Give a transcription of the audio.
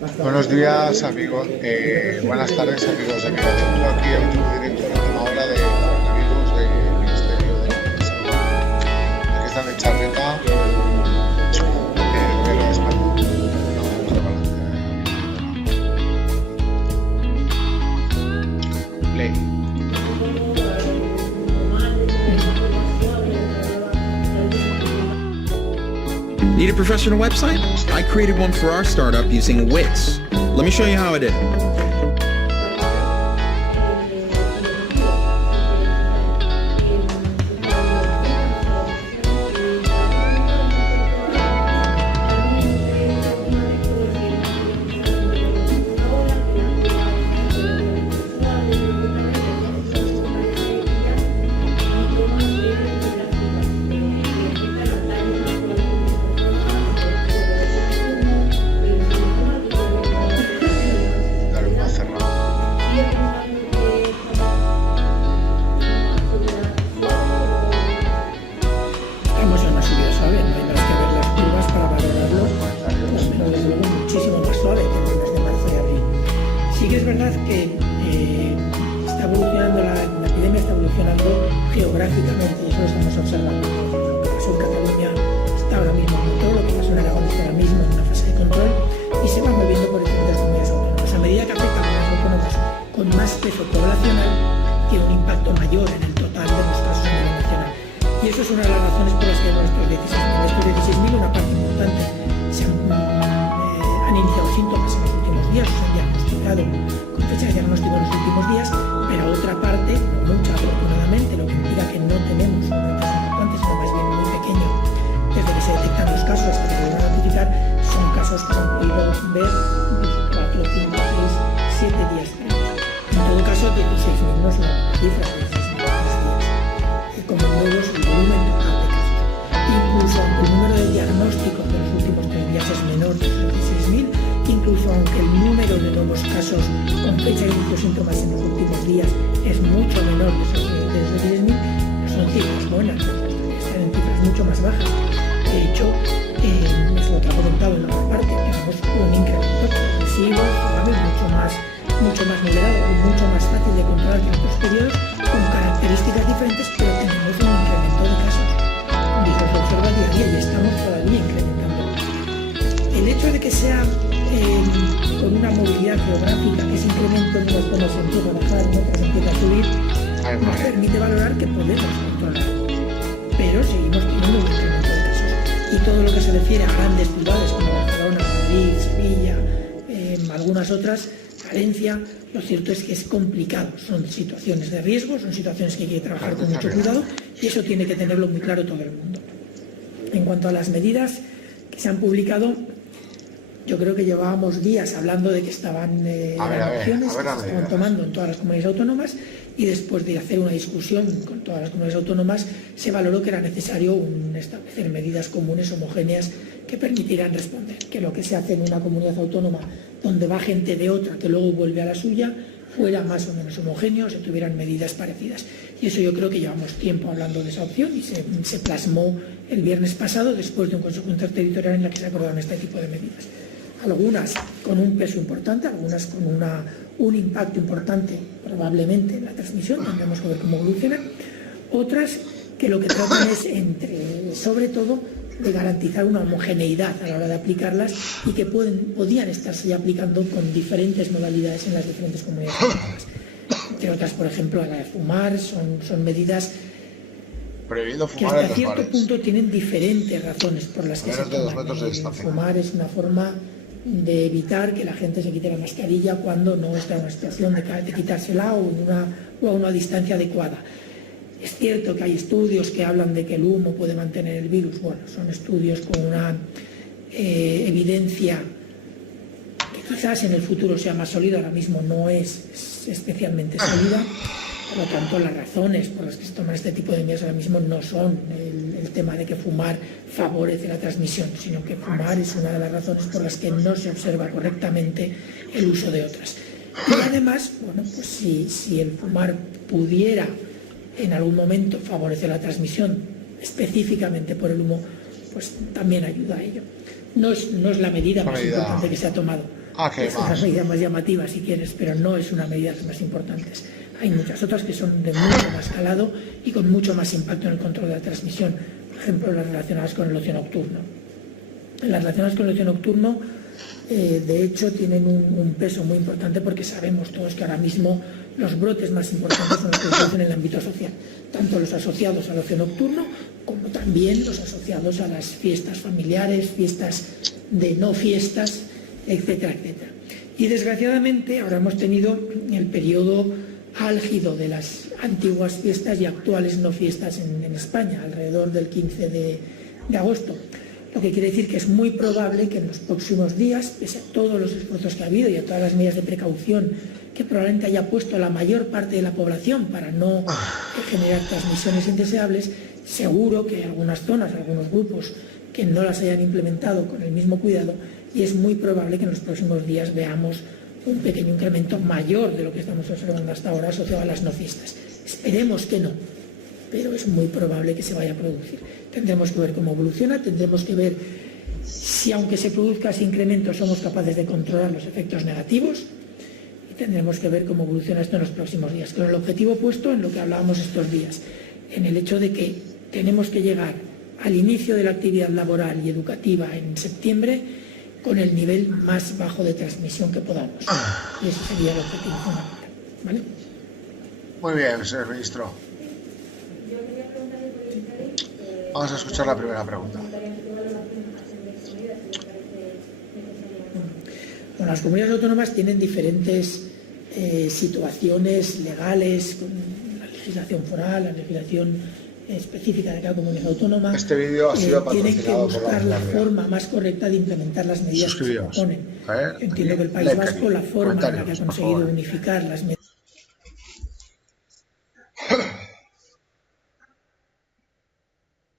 Buenos días, amigos. Buenas tardes, amigos de Mirador. Aquí el último directo de la última hora de coronavirus del Ministerio de Salud. Aquí están en Charreta, el pelo de España. Vamos para adelante. Play. Need a professional website? I created one for our startup using Wix. Let me show you how I did it. Geográficamente, y eso lo estamos observando. Lo que pasó en Cataluña está ahora mismo en control, lo que pasó en Aragón está ahora mismo en una fase de control y se va moviendo por diferentes comunidades autónomas. A medida que afecta a comunidades autónomas con más peso poblacional, tiene un impacto mayor en el total de los casos a nivel nacional. Y eso es una de las razones por las que de estos 16.000, una parte importante se han iniciado síntomas en los últimos días, o se han diagnosticado con fecha de diagnóstico en los últimos días, pero otra parte, no mucha afortunadamente, lo que implica que no tenemos un retraso importante, sino más bien muy pequeño, desde que se detectan los casos hasta que se vuelven a notificar, son casos que se han podido ver 4, 5, 6, 7 días previos. En todo caso, 16.000 no es una buena cifra, 16.000 días. Y como nuevos, el volumen total de casos. Incluso aunque el número de diagnósticos de los últimos 3 días es menor de los 16.000, incluso aunque el número de nuevos casos con fecha de inicio de síntomas en los últimos días es mucho menor de esos 10.000, son cifras buenas, están en cifras mucho más bajas. De hecho, eso lo que ha comentado en la otra parte, tenemos un incremento progresivo, suave, mucho más moderado y mucho más fácil de controlar que en otros periodos, con características diferentes, pero tenemos un incremento de casos. Y eso se observa día a día y estamos todavía incrementando. El hecho de que sea con una movilidad geográfica, que ese incremento en unas zonas empieza a bajar, en otras empieza a subir, nos permite valorar que podemos controlar, pero seguimos teniendo un incremento de casos. Y todo lo que se refiere a grandes ciudades como Barcelona, Madrid, Sevilla, algunas otras, Valencia, lo cierto es que es complicado, son situaciones de riesgo, son situaciones que hay que trabajar con mucho cuidado y eso tiene que tenerlo muy claro todo el mundo. En cuanto a las medidas que se han publicado, yo creo que llevábamos días hablando de que estaban acciones que se estaban tomando en todas las comunidades autónomas y después de hacer una discusión con todas las comunidades autónomas se valoró que era necesario establecer medidas comunes homogéneas que permitieran responder, que lo que se hace en una comunidad autónoma donde va gente de otra que luego vuelve a la suya fuera más o menos homogéneo, se tuvieran medidas parecidas. Y eso yo creo que llevamos tiempo hablando de esa opción y se plasmó el viernes pasado después de un consejo interterritorial en la que se acordaron este tipo de medidas. Algunas con un peso importante, algunas con un impacto importante probablemente en la transmisión, tendremos que ver cómo evolucionan, otras que lo que tratan es, sobre todo, de garantizar una homogeneidad a la hora de aplicarlas y que podían estarse ya aplicando con diferentes modalidades en las diferentes comunidades autónomas. Entre otras, por ejemplo, la de fumar, son medidas que hasta cierto punto tienen diferentes razones por las que se toman. Fumar es una forma de evitar que la gente se quite la mascarilla cuando no está en una situación de quitársela o a una distancia adecuada. Es cierto que hay estudios que hablan de que el humo puede mantener el virus. Bueno, son estudios con una evidencia que quizás en el futuro sea más sólida, ahora mismo no es especialmente sólida. Por lo tanto, las razones por las que se toman este tipo de medidas ahora mismo no son el tema de que fumar favorece la transmisión, sino que fumar es una de las razones por las que no se observa correctamente el uso de otras. Y además, bueno, pues si el fumar pudiera en algún momento favorecer la transmisión específicamente por el humo, pues también ayuda a ello. No es la medida más importante que se ha tomado. que Es una medida más llamativa, si quieres, pero no es una medida de las más importantes. Hay muchas otras que son de mucho más calado y con mucho más impacto en el control de la transmisión. Por ejemplo, las relacionadas con el ocio nocturno. Las relacionadas con el ocio nocturno, de hecho, tienen un peso muy importante porque sabemos todos que ahora mismo los brotes más importantes son los que se producen en el ámbito social, tanto los asociados al ocio nocturno como también los asociados a las fiestas familiares, fiestas de no fiestas, etcétera, etcétera. Y desgraciadamente ahora hemos tenido el periodo álgido de las antiguas fiestas y actuales no fiestas en España, alrededor del 15 de agosto. Lo que quiere decir que es muy probable que en los próximos días, pese a todos los esfuerzos que ha habido y a todas las medidas de precaución que probablemente haya puesto la mayor parte de la población para no generar transmisiones indeseables, seguro que hay algunas zonas, algunos grupos que no las hayan implementado con el mismo cuidado y es muy probable que en los próximos días veamos un pequeño incremento mayor de lo que estamos observando hasta ahora asociado a las no fiestas. Esperemos que no, pero es muy probable que se vaya a producir. Tendremos que ver cómo evoluciona, tendremos que ver si aunque se produzca ese incremento somos capaces de controlar los efectos negativos y tendremos que ver cómo evoluciona esto en los próximos días, con el objetivo puesto en lo que hablábamos estos días, en el hecho de que tenemos que llegar al inicio de la actividad laboral y educativa en septiembre con el nivel más bajo de transmisión que podamos. Y ese sería el objetivo fundamental. ¿Vale? Muy bien, señor ministro. Vamos a escuchar la primera pregunta. Bueno, las comunidades autónomas tienen diferentes situaciones legales, con la legislación foral, la legislación específica de cada comunidad autónoma. Este vídeo ha sido tienen que patrocinado buscar por la forma más correcta de implementar las medidas que se proponen. Entiendo que el País Vasco, la forma en la que ha conseguido unificar las medidas